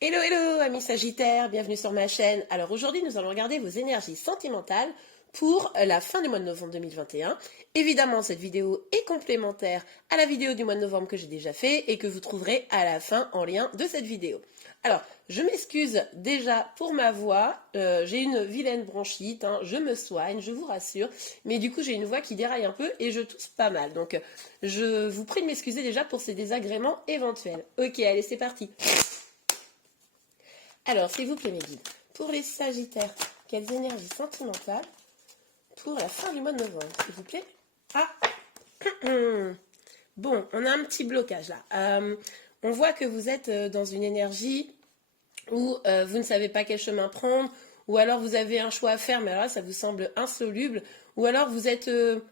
Hello, hello, amis Sagittaires, bienvenue sur ma chaîne. Alors aujourd'hui, nous allons regarder vos énergies sentimentales pour la fin du mois de novembre 2021. Évidemment, cette vidéo est complémentaire à la vidéo du mois de novembre que j'ai déjà fait et que vous trouverez à la fin en lien de cette vidéo. Alors, je m'excuse déjà pour ma voix, j'ai une vilaine bronchite, hein, je me soigne, je vous rassure, mais du coup j'ai une voix qui déraille un peu et je tousse pas mal. Donc, je vous prie de m'excuser déjà pour ces désagréments éventuels. Ok, allez, c'est parti. Alors, s'il vous plaît, mes guides, pour les Sagittaires, quelles énergies sentimentales pour la fin du mois de novembre, s'il vous plaît? Ah, bon, on a un petit blocage là. On voit que vous êtes dans une énergie où vous ne savez pas quel chemin prendre, ou alors vous avez un choix à faire, mais alors là, ça vous semble insoluble, ou alors vous êtes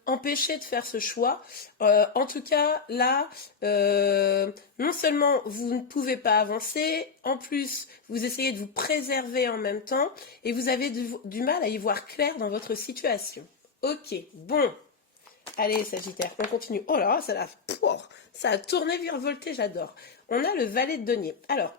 empêché de faire ce choix. En tout cas, là, non seulement vous ne pouvez pas avancer, en plus, vous essayez de vous préserver en même temps, et vous avez du mal à y voir clair dans votre situation. Ok, bon. Allez, Sagittaire, on continue. Oh là, ça a tourné, virevolté, j'adore. On a le valet de denier. Alors,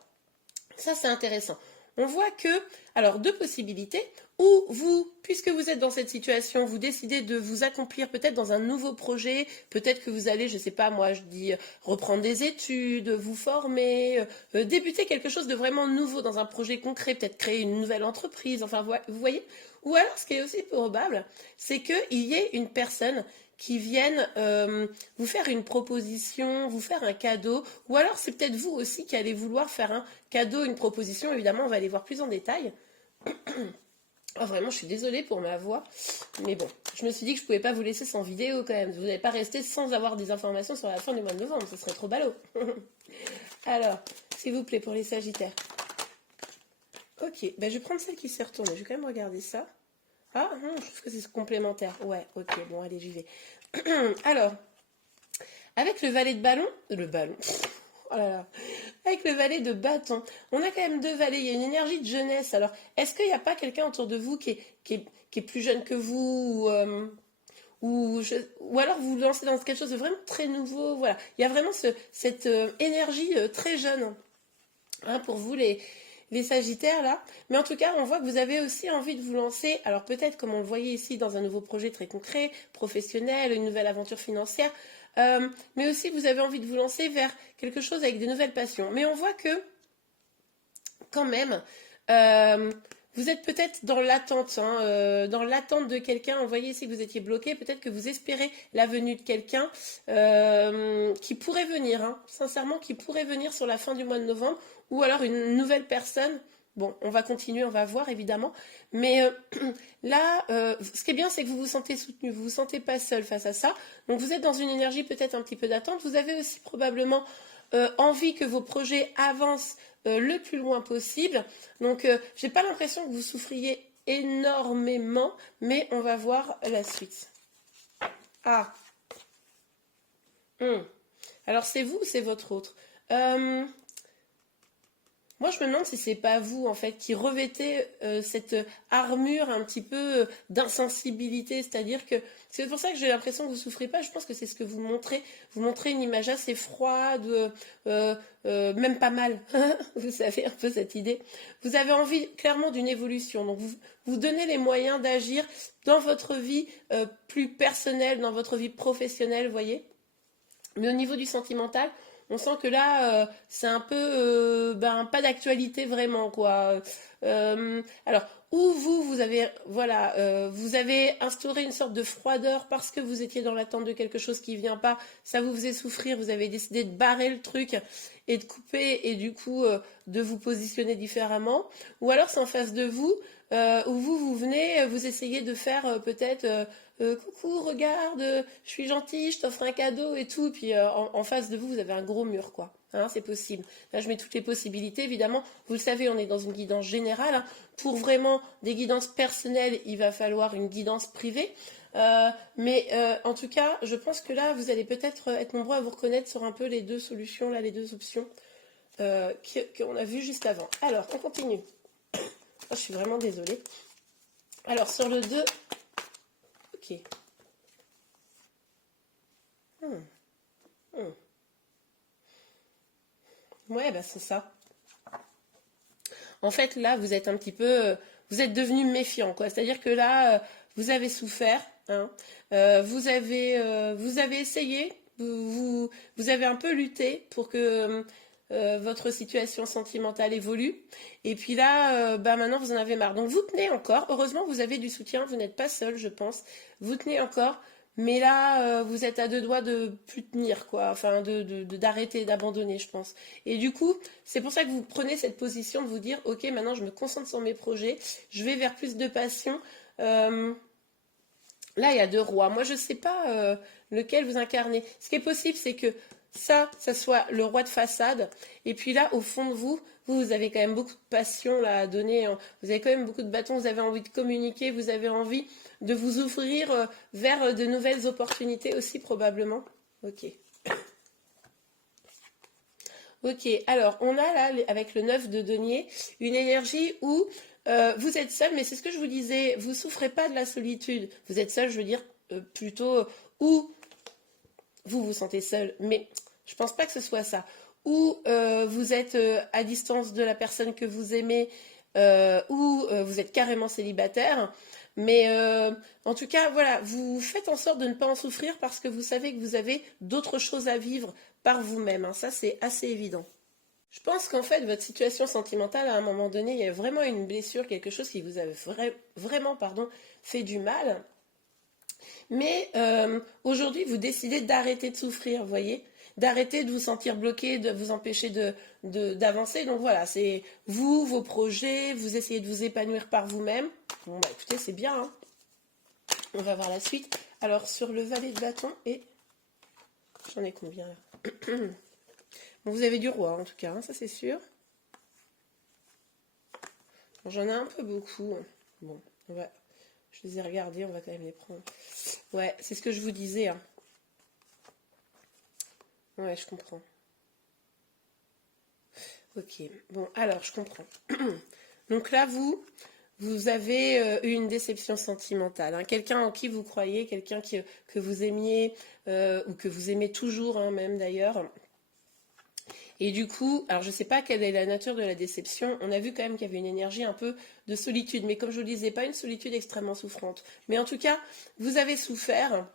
ça, c'est intéressant. On voit que, alors, deux possibilités, ou vous, puisque vous êtes dans cette situation, vous décidez de vous accomplir peut-être dans un nouveau projet, peut-être que vous allez, je ne sais pas, moi je dis, reprendre des études, vous former, débuter quelque chose de vraiment nouveau dans un projet concret, peut-être créer une nouvelle entreprise, enfin, vous voyez. Ou alors, ce qui est aussi probable, c'est qu'il y ait une personne qui vienne vous faire une proposition, vous faire un cadeau, ou alors c'est peut-être vous aussi qui allez vouloir faire un cadeau, une proposition, évidemment on va aller voir plus en détail. Oh, vraiment, je suis désolée pour ma voix, mais bon, je me suis dit que je pouvais pas vous laisser sans vidéo quand même, vous n'allez pas rester sans avoir des informations sur la fin du mois de novembre, ce serait trop ballot. Alors, s'il vous plaît, pour les Sagittaires. Ok, ben je vais prendre celle qui s'est retournée, je vais quand même regarder ça. Ah, non, je trouve que c'est complémentaire. Ouais, ok, bon, allez, j'y vais. Alors, avec le valet de ballon, oh là là, avec le valet de bâton, on a quand même deux valets, il y a une énergie de jeunesse. Alors, est-ce qu'il n'y a pas quelqu'un autour de vous qui est plus jeune que vous ou alors vous vous lancez dans quelque chose de vraiment très nouveau, voilà. Il y a vraiment cette énergie très jeune, hein, pour vous les Sagittaires là. Mais en tout cas, on voit que vous avez aussi envie de vous lancer. Alors peut-être comme on le voyait ici dans un nouveau projet très concret, professionnel, une nouvelle aventure financière. Mais aussi vous avez envie de vous lancer vers quelque chose avec des nouvelles passions. Mais on voit que quand même, euh, vous êtes peut-être dans l'attente, hein, dans l'attente de quelqu'un. Vous voyez ici que vous étiez bloqué. Peut-être que vous espérez la venue de quelqu'un qui pourrait venir, hein, sincèrement, qui pourrait venir sur la fin du mois de novembre, ou alors une nouvelle personne. Bon, on va continuer, on va voir évidemment. Mais là, ce qui est bien, c'est que vous vous sentez soutenu, vous vous sentez pas seul face à ça. Donc vous êtes dans une énergie peut-être un petit peu d'attente. Vous avez aussi probablement envie que vos projets avancent le plus loin possible. Donc, j'ai pas l'impression que vous souffriez énormément, mais on va voir la suite. Ah, hum. Alors c'est vous ou c'est votre autre? Euh, Moi, je me demande si c'est pas vous, en fait, qui revêtez cette armure un petit peu d'insensibilité. C'est-à-dire que c'est pour ça que j'ai l'impression que vous souffrez pas. Je pense que c'est ce que vous montrez. Vous montrez une image assez froide, même pas mal. Vous savez, un peu cette idée. Vous avez envie clairement d'une évolution. Donc, vous donnez les moyens d'agir dans votre vie plus personnelle, dans votre vie professionnelle, vous voyez. Mais au niveau du sentimental, on sent que là, c'est un peu pas d'actualité vraiment, quoi. Alors, ou vous avez, voilà, vous avez instauré une sorte de froideur parce que vous étiez dans l'attente de quelque chose qui vient pas, ça vous faisait souffrir, vous avez décidé de barrer le truc et de couper et du coup de vous positionner différemment. Ou alors c'est en face de vous où vous venez, vous essayez de faire peut-être coucou, regarde, je suis gentille, je t'offre un cadeau et tout. Puis en face de vous, vous avez un gros mur, quoi. Hein, c'est possible. Là, je mets toutes les possibilités, évidemment. Vous le savez, on est dans une guidance générale, hein. Pour vraiment des guidances personnelles, il va falloir une guidance privée. Mais en tout cas, je pense que là, vous allez peut-être être nombreux à vous reconnaître sur un peu les deux solutions, là, les deux options qu'on a vues juste avant. Alors, on continue. Oh, je suis vraiment désolée. Alors, sur le 2, ok. Hmm, hmm. Ouais, bah c'est ça. en fait, là, vous êtes un petit peu, vous êtes devenu méfiant, quoi. C'est-à-dire que là, vous avez souffert, hein, vous avez essayé, vous avez un peu lutté pour que votre situation sentimentale évolue. Et puis là, bah maintenant, vous en avez marre. Donc, vous tenez encore. Heureusement, vous avez du soutien. Vous n'êtes pas seul, je pense. Vous tenez encore. Mais là, vous êtes à deux doigts de plus tenir, quoi. Enfin, d'arrêter, d'abandonner, je pense. Et du coup, c'est pour ça que vous prenez cette position de vous dire, ok, maintenant, je me concentre sur mes projets. Je vais vers plus de passion. Là, il y a deux rois. Moi, je ne sais pas lequel vous incarnez. Ce qui est possible, c'est que ça soit le roi de façade. Et puis là, au fond de vous, vous avez quand même beaucoup de passion là, à donner. Vous avez quand même beaucoup de bâtons. Vous avez envie de communiquer. Vous avez envie de vous ouvrir vers de nouvelles opportunités aussi, probablement. Ok. Ok, alors on a là, avec le 9 de denier, une énergie où vous êtes seul, mais c'est ce que je vous disais, vous souffrez pas de la solitude. Vous êtes seul, je veux dire, plutôt où vous vous sentez seul, mais je pense pas que ce soit ça. Ou vous êtes à distance de la personne que vous aimez, ou vous êtes carrément célibataire. Mais en tout cas, voilà, vous faites en sorte de ne pas en souffrir parce que vous savez que vous avez d'autres choses à vivre par vous-même, hein. Ça, c'est assez évident. Je pense qu'en fait, votre situation sentimentale, à un moment donné, il y a vraiment une blessure, quelque chose qui vous a vraiment fait du mal. Mais aujourd'hui, vous décidez d'arrêter de souffrir, vous voyez, d'arrêter de vous sentir bloqué, de vous empêcher d'avancer. Donc voilà, c'est vous, vos projets, vous essayez de vous épanouir par vous-même. Bon, bah écoutez, c'est bien, hein. On va voir la suite. Alors, sur le valet de bâton, et j'en ai combien là? Bon, vous avez du roi, en tout cas, hein, ça c'est sûr. Bon, j'en ai un peu beaucoup. Bon, je les ai regardés, on va quand même les prendre. Ouais, c'est ce que je vous disais, hein. Ouais, je comprends. Ok, bon, alors, je comprends. Donc là, vous avez eu une déception sentimentale, hein. Quelqu'un en qui vous croyez, quelqu'un que vous aimiez, ou que vous aimez toujours, hein, même d'ailleurs. Et du coup, alors je ne sais pas quelle est la nature de la déception, on a vu quand même qu'il y avait une énergie un peu de solitude, mais comme je vous le disais, pas une solitude extrêmement souffrante. Mais en tout cas, vous avez souffert.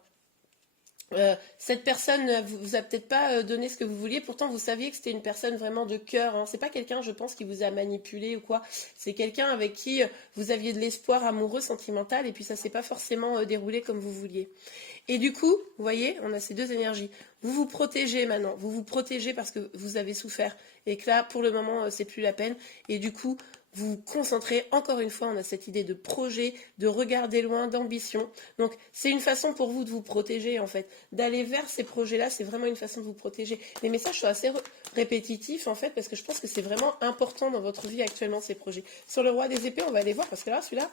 Cette personne ne vous a peut-être pas donné ce que vous vouliez, pourtant vous saviez que c'était une personne vraiment de cœur, hein. C'est pas quelqu'un, je pense, qui vous a manipulé ou quoi. C'est quelqu'un avec qui vous aviez de l'espoir amoureux, sentimental, et puis ça s'est pas forcément déroulé comme vous vouliez. Et du coup, vous voyez, on a ces deux énergies. Vous vous protégez maintenant, vous vous protégez parce que vous avez souffert et que là, pour le moment, c'est plus la peine. Et du coup, vous vous concentrez, encore une fois, on a cette idée de projet, de regarder loin, d'ambition. Donc, c'est une façon pour vous de vous protéger, en fait. D'aller vers ces projets-là, c'est vraiment une façon de vous protéger. Les messages sont assez répétitifs, en fait, parce que je pense que c'est vraiment important dans votre vie actuellement, ces projets. Sur le roi des épées, on va aller voir, parce que là, celui-là,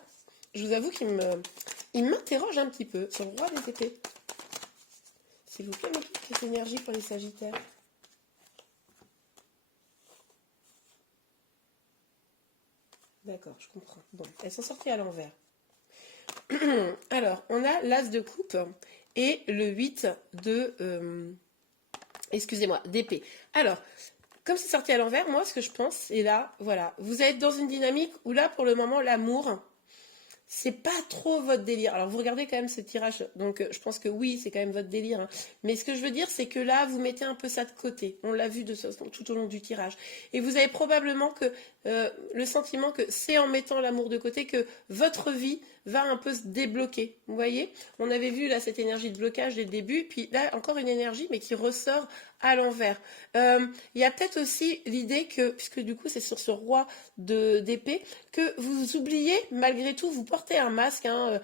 je vous avoue il m'interroge un petit peu sur le roi des épées. S'il vous plaît, mais toutes les énergies pour les sagittaires. D'accord, je comprends. Bon, elles sont sorties à l'envers. Alors, on a l'as de coupe et le 8 excusez-moi, d'épée. Alors, comme c'est sorti à l'envers, moi, ce que je pense, c'est là, voilà, vous êtes dans une dynamique où là, pour le moment, l'amour, c'est pas trop votre délire. Alors vous regardez quand même ce tirage, donc je pense que oui, c'est quand même votre délire, hein. Mais ce que je veux dire, c'est que là, vous mettez un peu ça de côté. On l'a vu tout au long du tirage. Et vous avez probablement que le sentiment que c'est en mettant l'amour de côté que votre vie va un peu se débloquer. Vous voyez, on avait vu là cette énergie de blocage dès le début, puis là encore une énergie, mais qui ressort à l'envers. Il y a peut-être aussi l'idée que, puisque du coup c'est sur ce roi d'épée, que vous oubliez, malgré tout, vous portez un masque, hein,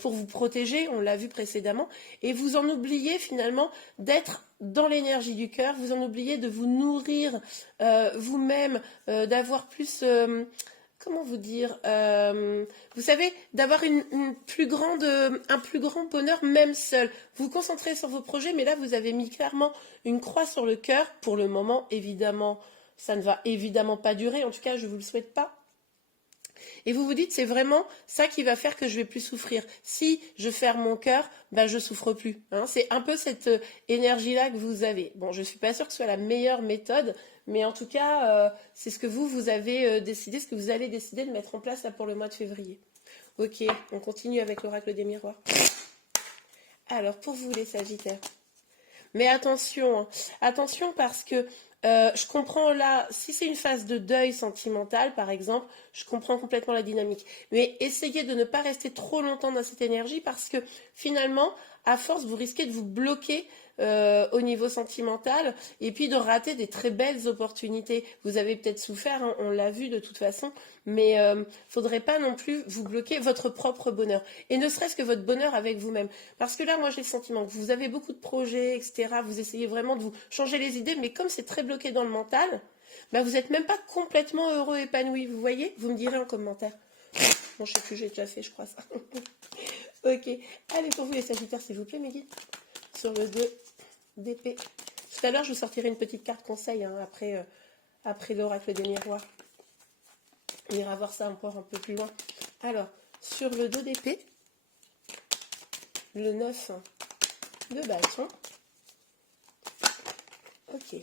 pour vous protéger, on l'a vu précédemment, et vous en oubliez finalement d'être dans l'énergie du cœur, vous en oubliez de vous nourrir vous-même, d'avoir plus... comment vous dire, vous savez, d'avoir un plus grand bonheur même seul. Vous vous concentrez sur vos projets, mais là vous avez mis clairement une croix sur le cœur. Pour le moment, évidemment, ça ne va évidemment pas durer. En tout cas, je ne vous le souhaite pas. Et vous vous dites, c'est vraiment ça qui va faire que je vais plus souffrir. Si je ferme mon cœur, ben je souffre plus. Hein. C'est un peu cette énergie-là que vous avez. Bon, je suis pas sûre que ce soit la meilleure méthode, mais en tout cas, c'est ce que vous avez décidé, ce que vous allez décider de mettre en place là pour le mois de février. Ok, on continue avec l'oracle des miroirs. Alors, pour vous les Sagittaires. Mais attention, hein. Attention parce que je comprends là, si c'est une phase de deuil sentimental par exemple, je comprends complètement la dynamique. Mais essayez de ne pas rester trop longtemps dans cette énergie parce que finalement, à force, vous risquez de vous bloquer au niveau sentimental et puis de rater des très belles opportunités. Vous avez peut-être souffert, hein, on l'a vu de toute façon, mais faudrait pas non plus vous bloquer votre propre bonheur. Et ne serait-ce que votre bonheur avec vous-même. Parce que là, moi j'ai le sentiment que vous avez beaucoup de projets, etc. Vous essayez vraiment de vous changer les idées, mais comme c'est très bloqué dans le mental, bah, vous n'êtes même pas complètement heureux, épanoui. Vous voyez? Vous me direz en commentaire. Bon, je sais plus, j'ai déjà fait, je crois ça. Ok. Allez, pour vous les Sagittaires, s'il vous plaît, mes guides. Sur le 2 d'épée. Tout à l'heure, je vous sortirai une petite carte conseil hein, après l'oracle des miroirs. On ira voir ça encore un peu plus loin. Alors, sur le 2 d'épée, le 9 de bâton. Ok.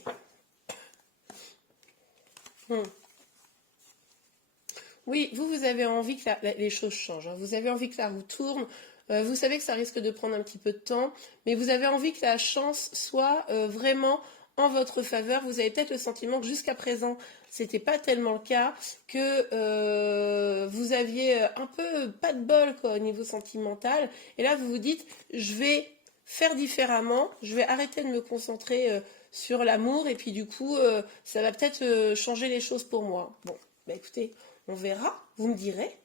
Oui, vous avez envie que les choses changent. Hein. Vous avez envie que la roue tourne. Vous savez que ça risque de prendre un petit peu de temps, mais vous avez envie que la chance soit vraiment en votre faveur. Vous avez peut-être le sentiment que jusqu'à présent, c'était pas tellement le cas, que vous aviez un peu pas de bol quoi, au niveau sentimental. Et là, vous vous dites, je vais faire différemment, je vais arrêter de me concentrer sur l'amour, et puis du coup, ça va peut-être changer les choses pour moi. Bon, bah écoutez, on verra, vous me direz,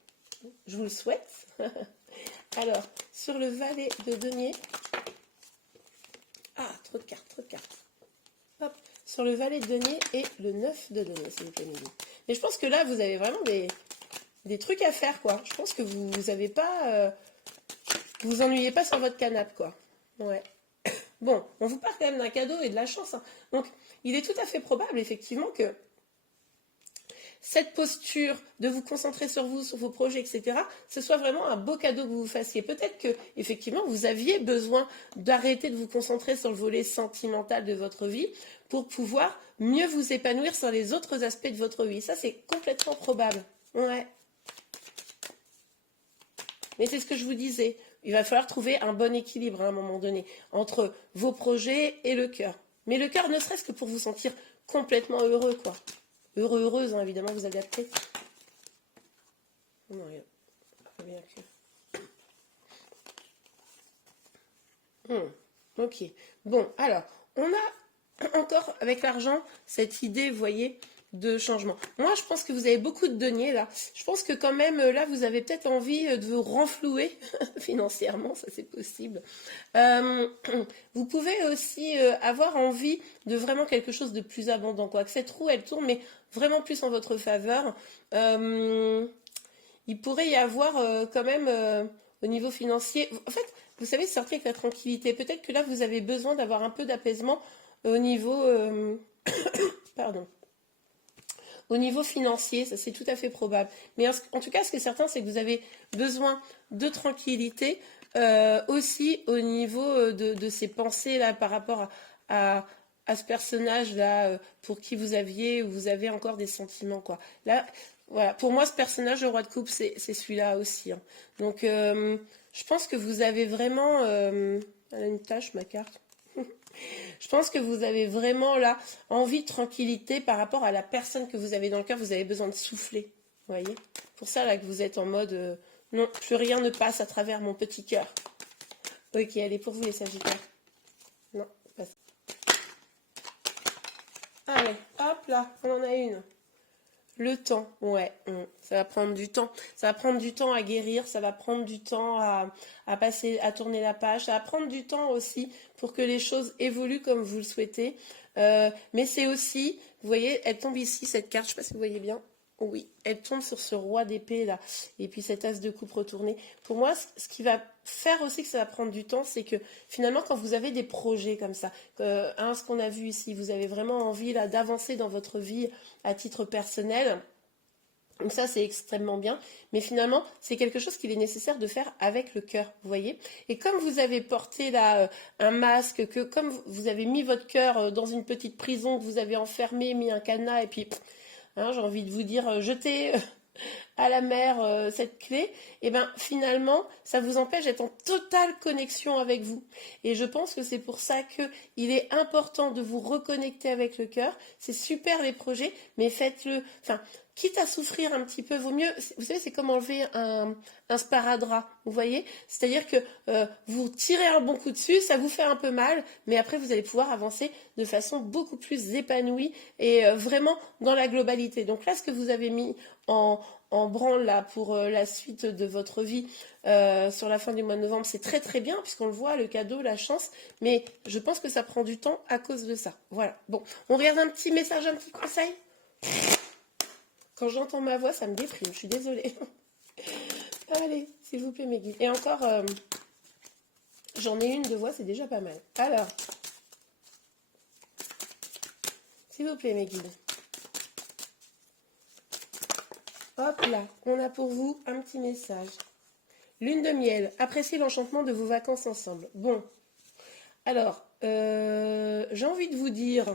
je vous le souhaite. Alors, sur le valet de denier, ah, trop de cartes, trop de cartes. Hop, sur le valet de denier et le 9 de denier, s'il vous plaît, Mélanie. Mais je pense que là, vous avez vraiment des trucs à faire, quoi. Je pense que vous avez pas, vous vous ennuyez pas sur votre canapé, quoi. Ouais. Bon, on vous parle quand même d'un cadeau et de la chance. Hein. Donc, il est tout à fait probable, effectivement, que cette posture de vous concentrer sur vous, sur vos projets, etc., ce soit vraiment un beau cadeau que vous vous fassiez. Peut-être que, effectivement, vous aviez besoin d'arrêter de vous concentrer sur le volet sentimental de votre vie pour pouvoir mieux vous épanouir sur les autres aspects de votre vie. Ça, c'est complètement probable. Ouais. Mais c'est ce que je vous disais. Il va falloir trouver un bon équilibre à un moment donné entre vos projets et le cœur. Mais le cœur, ne serait-ce que pour vous sentir complètement heureux, quoi. Heureux, heureuse, hein, évidemment, vous adaptez. Non, rien que... Ok. Bon, alors, on a encore, avec l'argent, cette idée, vous voyez, de changement. Moi, je pense que vous avez beaucoup de deniers, là. Je pense que quand même, là, vous avez peut-être envie de vous renflouer financièrement, ça c'est possible. Vous pouvez aussi avoir envie de vraiment quelque chose de plus abondant, quoi. Que cette roue, elle tourne, mais vraiment plus en votre faveur. Il pourrait y avoir quand même au niveau financier. En fait, vous savez, c'est un truc avec la tranquillité. Peut-être que là, vous avez besoin d'avoir un peu d'apaisement au niveau, pardon, au niveau financier. Ça, c'est tout à fait probable. Mais en tout cas, ce qui est certain, c'est que vous avez besoin de tranquillité aussi au niveau de ces pensées là par rapport à ce personnage-là pour qui vous avez encore des sentiments, quoi. Là, voilà, pour moi, ce personnage, le roi de coupe, c'est celui-là aussi. Hein. Donc, je pense que vous avez vraiment... elle a une tache, ma carte. Je pense que vous avez vraiment, là, envie de tranquillité par rapport à la personne que vous avez dans le cœur. Vous avez besoin de souffler, vous voyez. Pour ça, là, que vous êtes en mode... non, plus rien ne passe à travers mon petit cœur. Ok, allez, pour vous, les Sagittaires. Non, pas ça. Allez, hop là, on en a une. Le temps, ouais, ça va prendre du temps. Ça va prendre du temps à guérir, ça va prendre du temps à passer, à tourner la page. Ça va prendre du temps aussi pour que les choses évoluent comme vous le souhaitez. Mais c'est aussi, vous voyez, elle tombe ici, cette carte, je ne sais pas si vous voyez bien. Oui, elle tombe sur ce roi d'épée là, et puis cet as de coupe retourné. Pour moi, ce qui va faire aussi que ça va prendre du temps, c'est que finalement, quand vous avez des projets comme ça, ce qu'on a vu ici, vous avez vraiment envie là d'avancer dans votre vie à titre personnel, Donc ça, c'est extrêmement bien. Mais finalement, c'est quelque chose qu'il est nécessaire de faire avec le cœur, vous voyez. Et comme vous avez porté là un masque, que comme vous avez mis votre cœur dans une petite prison, que vous avez enfermé, mis un cadenas, et puis, hein, j'ai envie de vous dire, jetez à la mer cette clé, et bien finalement, ça vous empêche d'être en totale connexion avec vous. Et je pense que c'est pour ça qu'il est important de vous reconnecter avec le cœur. C'est super les projets, mais faites-le. Enfin, quitte à souffrir un petit peu, vaut mieux. Vous savez, c'est comme enlever un sparadrap, vous voyez? C'est-à-dire que vous tirez un bon coup dessus, ça vous fait un peu mal, mais après vous allez pouvoir avancer de façon beaucoup plus épanouie et vraiment dans la globalité. Donc là, ce que vous avez mis en branle là pour la suite de votre vie sur la fin du mois de novembre, c'est très très bien puisqu'on le voit, le cadeau, la chance, mais je pense que ça prend du temps à cause de ça. Voilà. Bon, on regarde un petit message, un petit conseil. Quand j'entends ma voix, ça me déprime, je suis désolée. Allez, s'il vous plaît, mes guides. Et encore, j'en ai une de voix, c'est déjà pas mal. Alors, s'il vous plaît, mes guides. Hop là, on a pour vous un petit message. Lune de miel, appréciez l'enchantement de vos vacances ensemble. Bon, alors, j'ai envie de vous dire,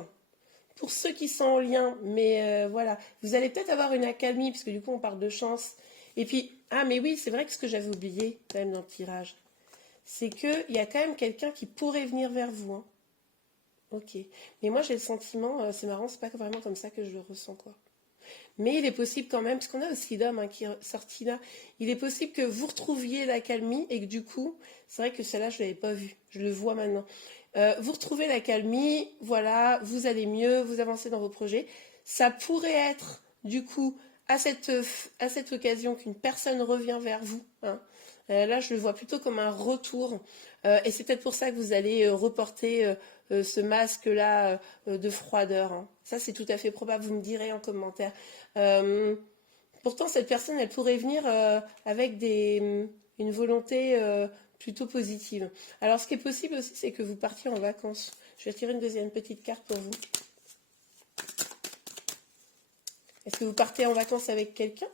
pour ceux qui sont en lien, mais voilà, vous allez peut-être avoir une accalmie, parce que du coup on parle de chance. Et puis, ah mais oui, c'est vrai que ce que j'avais oublié quand même dans le tirage, c'est qu'il y a quand même quelqu'un qui pourrait venir vers vous. Hein. Ok, mais moi j'ai le sentiment, c'est marrant, c'est pas vraiment comme ça que je le ressens quoi. Mais il est possible quand même, parce qu'on a aussi l'homme hein, qui est sorti là, il est possible que vous retrouviez l'accalmie et que du coup, c'est vrai que celle-là, je ne l'avais pas vue, je le vois maintenant. Vous retrouvez l'accalmie, voilà, vous allez mieux, vous avancez dans vos projets. Ça pourrait être du coup à cette occasion qu'une personne revient vers vous. Hein. Là, je le vois plutôt comme un retour. Et c'est peut-être pour ça que vous allez reporter ce masque-là de froideur. Hein. Ça, c'est tout à fait probable. Vous me direz en commentaire. Pourtant, cette personne, elle pourrait venir avec une volonté plutôt positive. Alors, ce qui est possible aussi, c'est que vous partiez en vacances. Je vais tirer une deuxième petite carte pour vous. Est-ce que vous partez en vacances avec quelqu'un?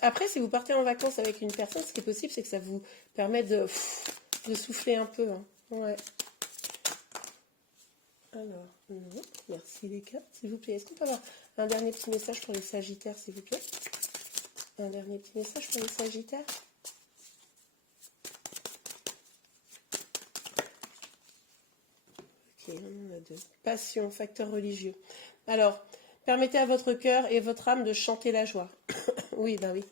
Après, si vous partez en vacances avec une personne, ce qui est possible, c'est que ça vous permet de souffler un peu. Hein. Ouais. Alors, non. Merci les cartes, s'il vous plaît. Est-ce qu'on peut avoir un dernier petit message pour les Sagittaires, s'il vous plaît? Un dernier petit message pour les Sagittaires? Ok, on en a deux. Passion, facteur religieux. Alors, permettez à votre cœur et votre âme de chanter la joie. Oui, ben oui.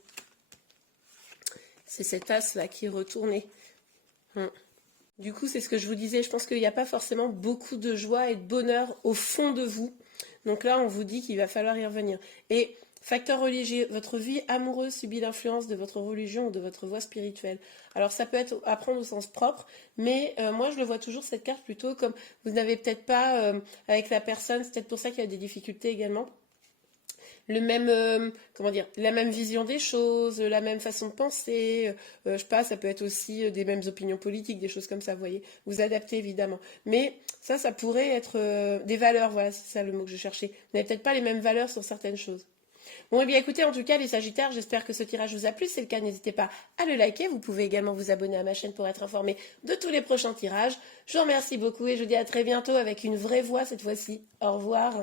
C'est cet as-là qui est retourné. Du coup, c'est ce que je vous disais. Je pense qu'il n'y a pas forcément beaucoup de joie et de bonheur au fond de vous. Donc là, on vous dit qu'il va falloir y revenir. Et facteur religieux, votre vie amoureuse subit l'influence de votre religion ou de votre voie spirituelle. Alors ça peut être à prendre au sens propre, mais moi je le vois toujours cette carte plutôt comme vous n'avez peut-être pas avec la personne, c'est peut-être pour ça qu'il y a des difficultés également. Le même, comment dire, la même vision des choses, la même façon de penser, je sais pas, ça peut être aussi des mêmes opinions politiques, des choses comme ça, vous voyez, vous adaptez évidemment. Mais ça pourrait être des valeurs, voilà, c'est ça le mot que je cherchais. Vous n'avez peut-être pas les mêmes valeurs sur certaines choses. Bon, et bien écoutez, en tout cas, les Sagittaires, j'espère que ce tirage vous a plu. Si c'est le cas, n'hésitez pas à le liker. Vous pouvez également vous abonner à ma chaîne pour être informé de tous les prochains tirages. Je vous remercie beaucoup et je vous dis à très bientôt avec une vraie voix cette fois-ci. Au revoir.